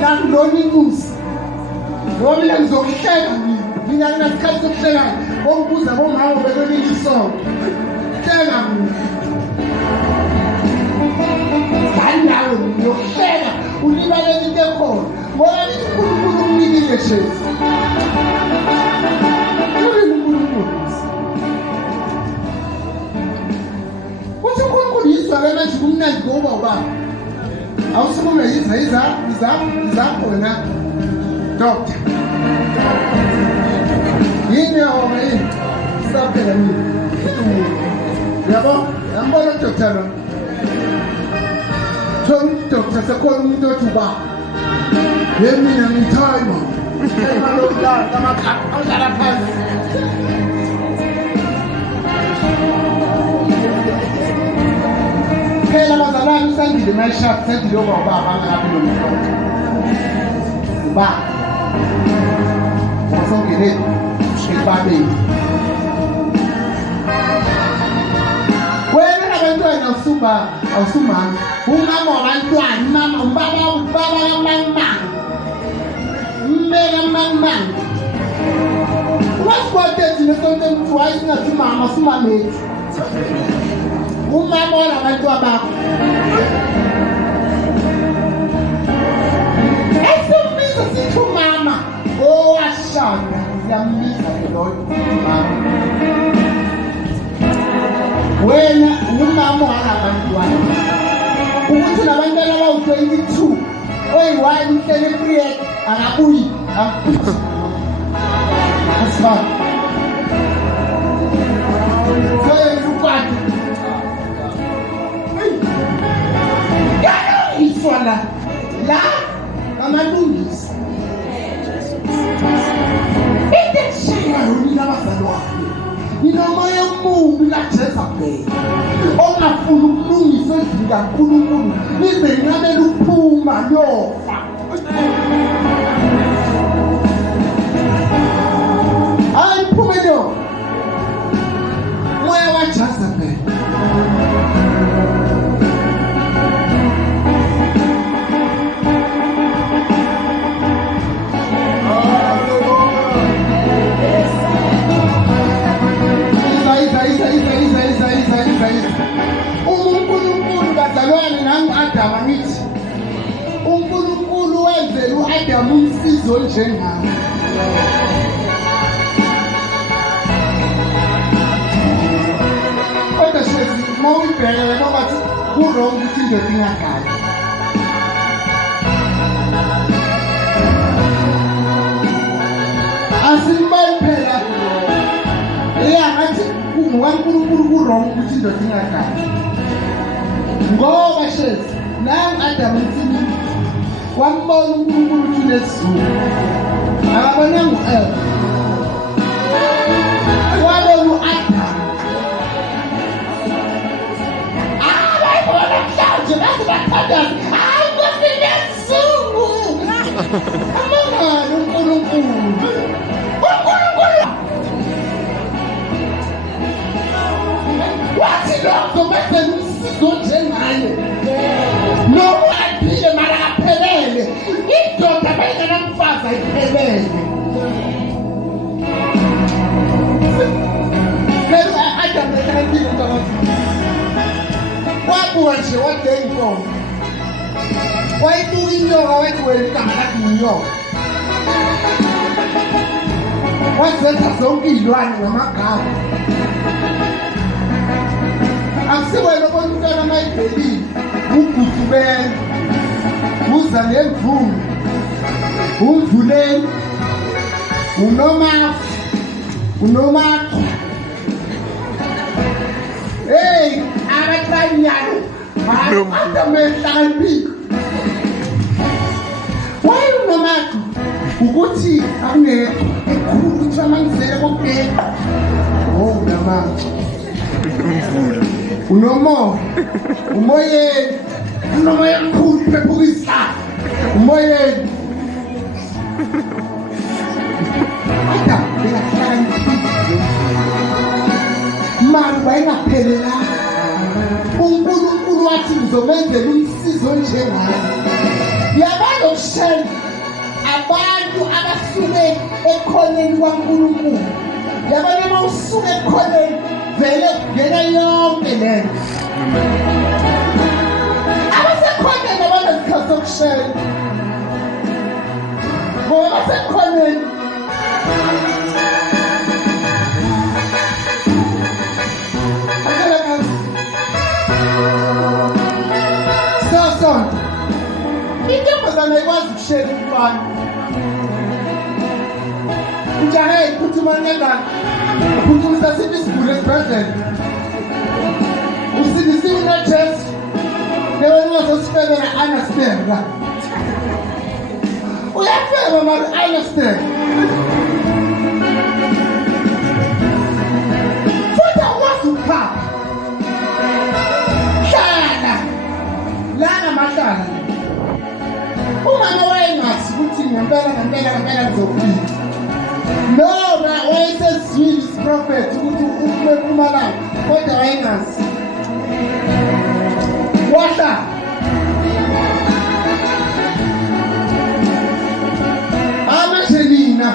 Nangilona inuzi. Ngoba mina ngizokuhleka mina nginasikhathi sokuhleka. Bongibuza bomama bekolini isonto. Hleka mina. Nawe ngiyohleka ulibalele into ekhona ngoba uNkulunkulu umnikile shethi. Uthi uNkulunkulu yizwa-ke manje kumnandi ngoba ubaba. Awusukume izakho doctor. Yini yona yini? Saphela mina. Yabo, yambona doctor lo. Doctor sekhona umuntu othi ubaba. Yemina ngithayima. Emalokala amakhala angala phansi. Phela bazalwane usandile mayishap sendile yoba ubaba angabi nomntwana. Ubaba. Wasongele ebabeni. Wena abantwana awusumama. Umama wabantwana, ubaba kamangmang. Mmela mangmang. Wasikwate thina sonke ukuthi wayesingathi mama sumamethu. Umama walabantwana bakho. wena umama wabantwana ukuthi nabantwana bawu-22 oyi-1 uhlele epriyed akabuyi asibaba soyenzukwati yalungiswa la amalungisa into ekushiyayo nina abazalwane ninomoya omubi kaJezebeli ongafuni ukulungisa endlini kaNkulunkulu nize ninqabele ukuphuma yofa hayi iphume yofa moya kaJezebeli uNkulunkulu bazalwane nangu-Adamu angithi uNkulunkulu wenzela u-Adamu umsizo njengami kodwa hlezi uma uyibheke wena bathi kurong ukuthi indoda ingagali asimbali phela ngathi ngokaNkulunkulu kurong ukuthi indoda ingagali ngoba hlezi nangu-Adamu emthini wambona uNkulunkulu ukuthi unesizulu akabona ngu-Eva wabona u-Adamu abayibona mhlanje baze bathandaze hayi nkosi nesizulu amangani uNkulunkulu wathi lokho benzela umsizo njengaye noma aphile mara aphelele indoda bayinganamfazi ayiphelele phela u-Adamu ekhalaphile mntakazi wabuka nje wade inkomo wayibuka inyoka wathi wena igama lakhe yinyoka wazenza zonke iy'lwane ngamagama akusiwena obona umntwana amayibhelile ugudubele uza ngemvumo umvuleni unomakho hey abahlanyalo abamehlakaniphile waye unomakho ukuthi akungekho ekhulu ukuthi amangizele kokubheka unamakho umoyeni unomoya mkhulu phephuka isihlahla umoyeni Adamu bekahlakaniphile mali bayingaphelelanga uNkulunkulu wathi ngizomenzela umsizo njengami yabona ukushela abantu abasuke ekhoneni kwaNkulunkulu yabona uma usuke ekhoneni vele kungena yonke lento abasekhoneni abanezikhathi zokushela ngoba basekhoneni sasonto intombazana ikwazi ukushela umfana ujahe iphuthuma ngengane uphuthumisa siphi isiguli esibhedlela usindisiwe unojesu newena ungazosifebela anasibeka uyafeba mari anasibeka futhi awukwazi ukuphapha hlala lana mahlala umama wayengathi ukuthi ngempela ngizofika noma wayesezwile isiprofethi ukuthi ume eMpumalanga kodwa wayengazi wahlala amajelina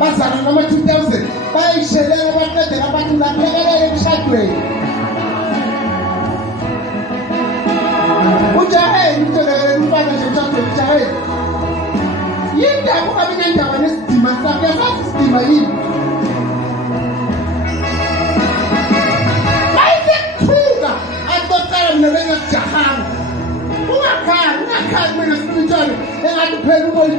bazana noma 2000 bayishelela baqedela abantu laphekelele emshadweni ujaheli uthelele umfana nje emshadweni ujaheli yindaba ukabe nendaba nesidima sakhe yasazi isidima yini bayise kumina spiritually engathi phela umoya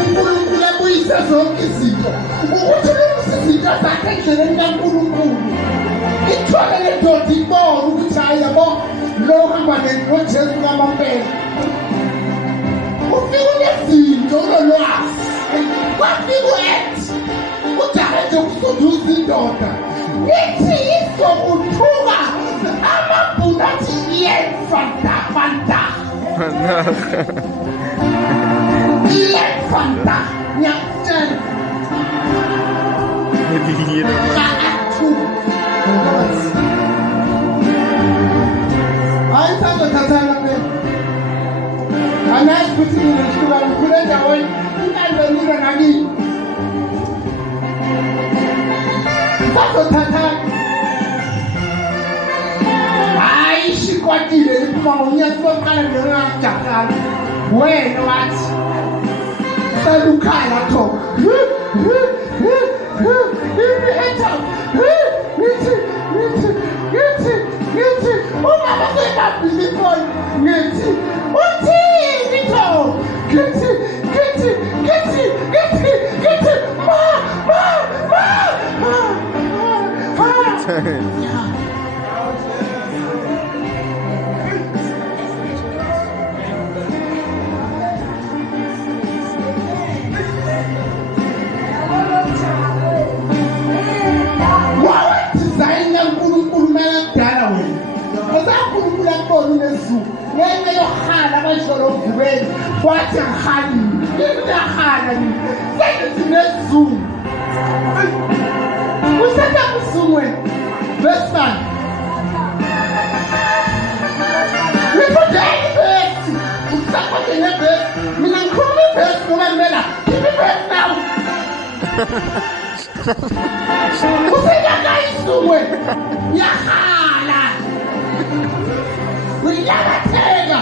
uNkulunkulu abuyise zonke izinto ukuthi izinto zakhe endleleni kaNkulunkulu ithole le ndoda ibone ukuthi hayi yabo lo hamba noJesu kaMampela ufike unezinto unolwazi kwafika u-act ujahe nje ukusunduza indoda ithi izokuthuka amabhunu athi yefantafanta Fanta, nyakutshela hayi sazothathana phela anazi ukuthi mina ndihlukane kule ndaweni inalbenile nakini sazothathana hayi shikwatile liphuma ngonyaka sokuqala njengajakala wena wathi salukhala tho ngithi umama sengabhili khona ngithi uthini tho ngithi ngenye yohana abasholo ovubeni wathi angihali ngiyahana sengithi nezulu usenda kusungwe besana ngikudeni besi usakwade nebesi mina ngikhuluma ibesi ngoba ngimela khipha ibesi nawe usengakayisungwe yahala uyilakatheka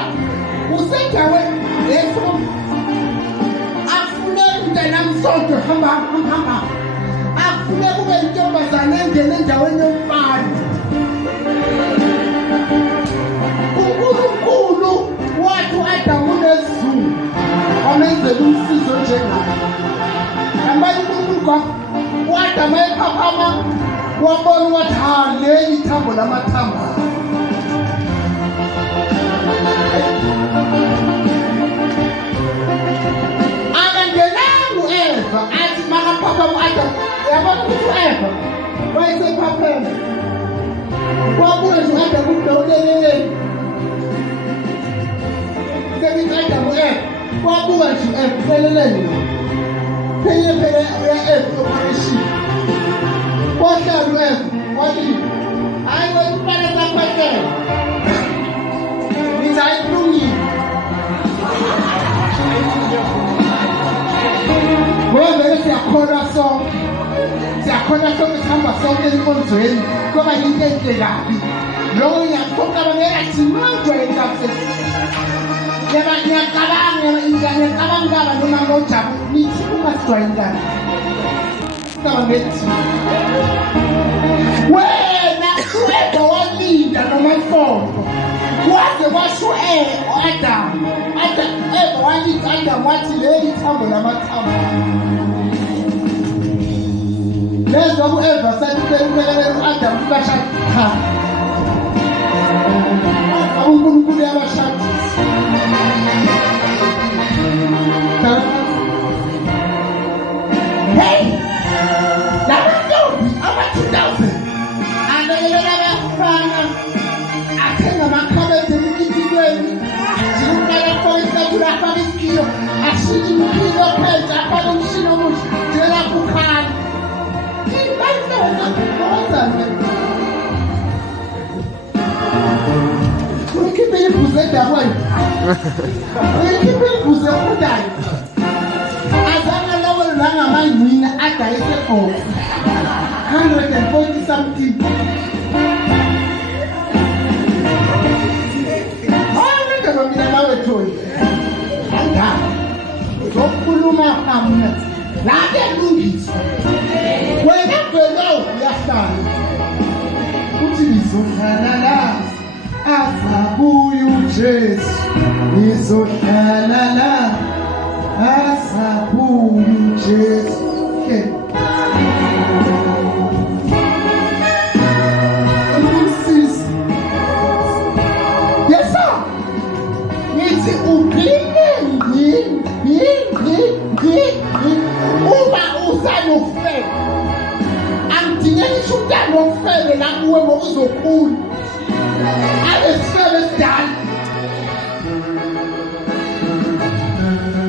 usendaweni yesu afune mntanamsonto hamba afune kube intombazane engene endaweni yomfana uNkulunkulu wathi u-Adamu nezulu wamenzela umsizo njengayo yambani uNkulunkulu u-Adamu ephaphama wabona wathi leli thambo lamathamba athi makapapa u-Adamu yabona ukuthi u-Eva wayesephapheme kwabuye nje u-Adamu ukudawuleleleni semithi u-Adamu u-Eva kwabuka nje u-Eva useleleni phela uya-Eva operation kwahlala u-Eva walile hayi wena umfana sakhwethela nithi hayi kulungile ngoba siyakhona sonke sihamba sonke enkonzweni ngoba yinto enhle kabi lokho ngiyakukabangela athi mangijwayela ngiyacabanga kaba noma ngojabu nithi ungasijwayelani kabangethi wena uEva walinda noMafonto waze washo u-Adamu Eva walinda u-Adamu wathi leli thambo lamathambo lezwa u-Eva sathibelekelela u-Adamu ukashada cha uNkulunkulu yabashadisa hey labantombi ama-2000 alekelela abafana athenga amakhabethe emikitibweni ziluqala afake isabula afake isikilo ashintshe impilo phenza afake umshini omusha njengakukhala ukhiphe ibhuzu imbuzi edabweni. Uyikhipha imbuzi ekhulayo. Azange lawo nangamangcina adayise khona. 140 something. Hayi mina nawe Tholi. Anga. Zokhuluma hamna. La kulungisa. Wena phela uyahlala. Uthi ngizohlala la. Asabuya uJesu. Ngizohlala la. Asabuya uJesu. Uma uzama ukufela angidingeki ukutanda ukufela la kuwe ngokuzokhula abesifele esidala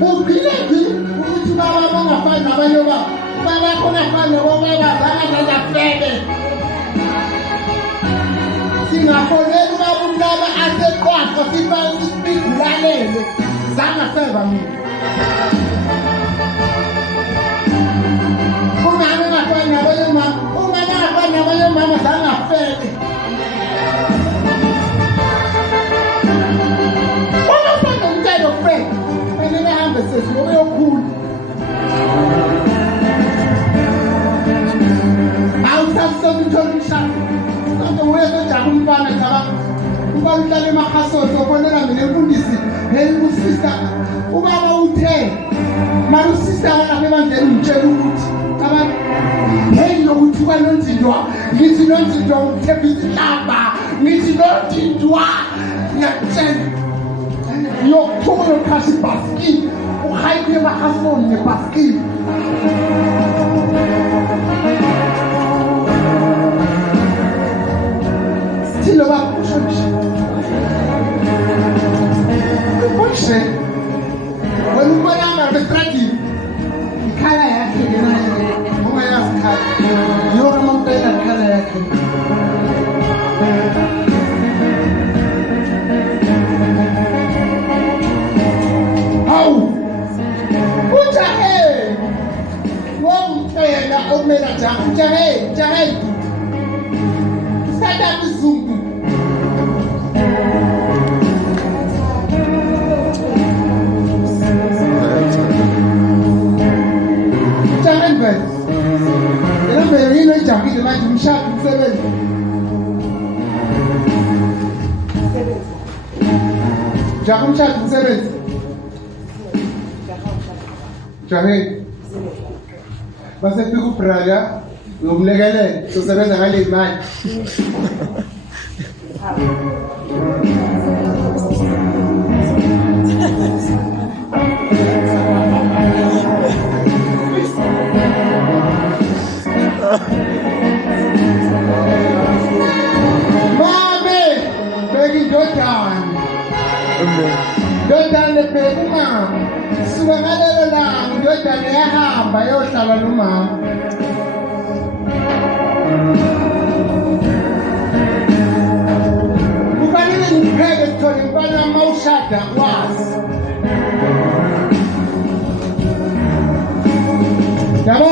ugileki ukuthi baba bangafani nabanye baba khona fana bobaba zangazafele singafonela ubaba umlaba aseqwaqwa sifake isipigulalele zangafeba mina mama zangafele ungafanda umthetho fela fanele hambe sesiyobe yokhula awusasona uthola umshado sonke uyesojaka umfana cabanga ubaba uhlala emakhasoti obonela mina emfundisi usista ubaba uthe mara usista abalapha ebandleni ngitshela ukuthi abantu hey nokuthi kwanonzindwa ngithi nonzindwa ukuthembisa ihlamba ngithi nonzindwa ngiyakutshela yokuthuma yokukhasha ibhasikili uhayiphe emahasoni nebhasikili sithile bakusho nje kushe wena ubona ngabe estradini ikhala yakhe yena Yora Montana khala yakhe Hawu ujahe womfela omela jaha jahe sada bizungu jahe mbele yino ijabule manje umshado umsebenzi jaha umshado umsebenzi jahe base fika ubraga ngomlekelele sosebenza ngale imali Ndodana bheka suka ngalelo langa ndodana yahamba yohlala nomama kufanele ngibheke sithole mfana mawushada kwazi yabo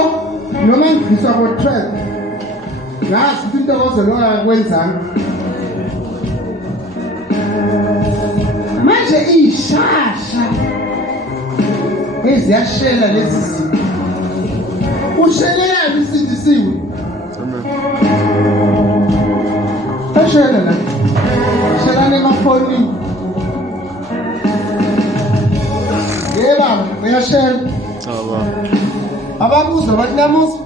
noma ngifisa ko-12 ngazi into ozoloka kwenzanga manje ishasha eziyashela lezi zinto ushelela isindisiwe ashela la shelane mafoni yeba uyashela ababuza bathi namusa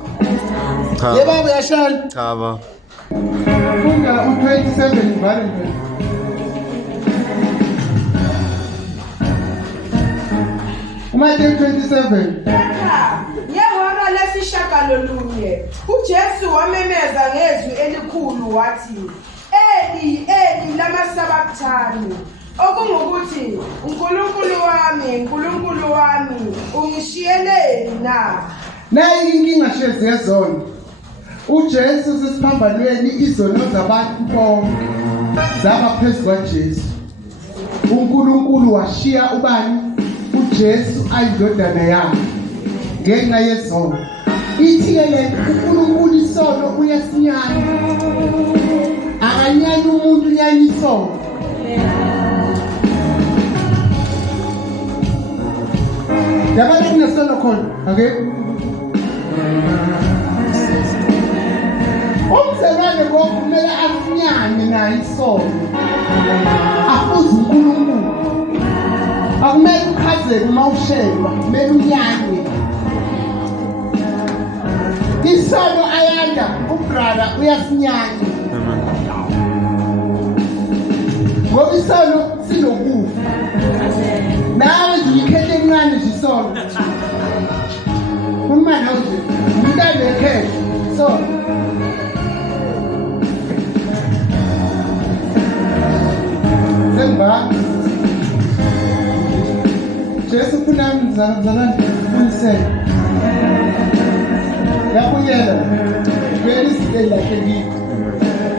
yeba uyashela Chaba funda u27 vale Matthew 27 yehora lesishagalolunye uJesu wamemeza ngezwi elikhulu wathi Eli Eli lama sabachthani okungukuthi uNkulunkulu wami ungishiyeleni na nayi inkinga shezi yezona uJesu sesiphambanweni izono zabantu bonke zaba phezu kwaJesu uNkulunkulu washiya ubani uJesu ayindodana yakhe ngenxa yezono. Ithi-ke le uNkulunkulu isono uyasinyanya, akanyanya umuntu unyanya isono. Yabona kunesono khona, okay? Umzalwane ngoku kumele asinyane naye isono. Afuze uNkulunkulu. Akumele ukhazeke uma ushelwa, kumele unyanye. Isono ayanda, ubrada uyasinyanya. Ngoba isono sinokufa. Nawe nje ikhethe encane nje isono. Umama nje, umntana ekhethe isono. Semba. Jesu kuna mzalwane unisele. Yakuyela. Vele sibela kebi.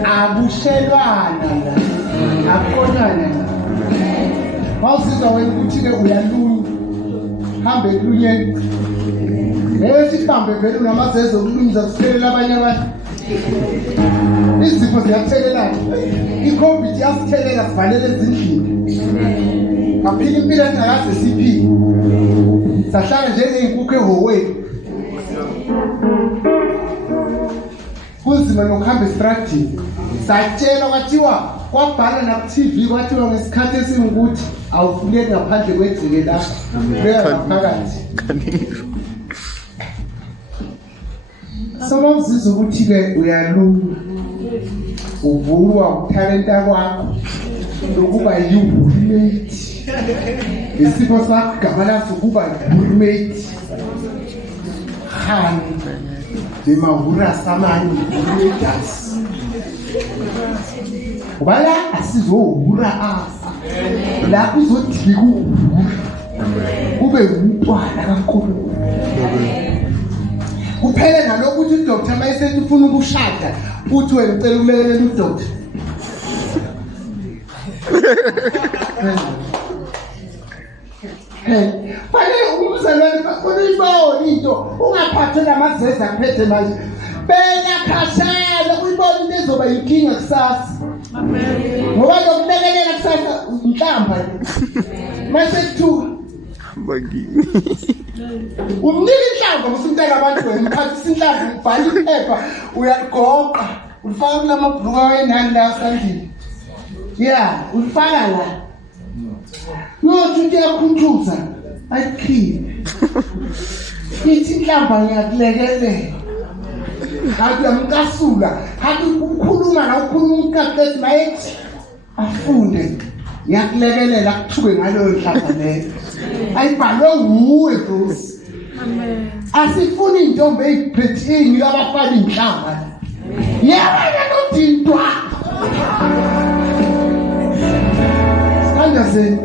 Abushelwana la. Akonana. Mawusizwa wena ukuthi ke uyalunya. Hambe elunyeni. Sibambe vele unamazezo okulungiza kuthelela abanye abantu. Izifo ziyathelelana. iCovid yasithelela sivalele ezindlini. Kaphila impilo esingakaze siphile. Sahlala njengey'nkukhu ehhokweni. Kunzima nokuhamba esitradini. Satshelwa kwathiwa kwabhala naku-TV kwathiwa ngesikhathi esingukuthi awufuleki ngaphandle kwedzeke lapha. Beka ngaphakathi. So mawuzizwa ukuthi-ke uyalunya, uvulwa ukuthalenta kwakho lokuba yi-roommate. Isipho sakho igama laso ukuba yi-roommate. Hani lemahura samani roommate. Ngoba la asizohura asa. La kuzodika uhura. Kube umntwana kaNkulunkulu. Kuphele nalokho ukuthi udoktor mayesethi ufuna ukushada uthi wena ucela ukulekelela udoktor. Fanele umzalwane bafuna uyibone into ungaphathwe namazeza aphethe manje. Bela khashana uyibone into ezoba inkinga kusasa. Ngoba lokulekelela kusasa inhlamba. Masethu Bagini. umnika inhlamba musinteka abantu wena mphathisa inhlamba ubhala iphepha uyaligoqa ulifaka kulamabhuluka wayenani la sandini. Yeah, ulifaka la. Yothi into yakhuthuza ayiphile. Ithi inhlamba ngiyakulekelela. Kanti uyamkasula, kanti ukukhuluma na ukhuluma umkaqethi mayethi afunde ngiyakulekelela kuthuke ngaleyo nhlamba leyo. Ayibhalwe nguwe Nkosi. Amen. Asifuni intombi eyiphethingi abafana inhlamba. Yabona nodintwa. Sanda seni.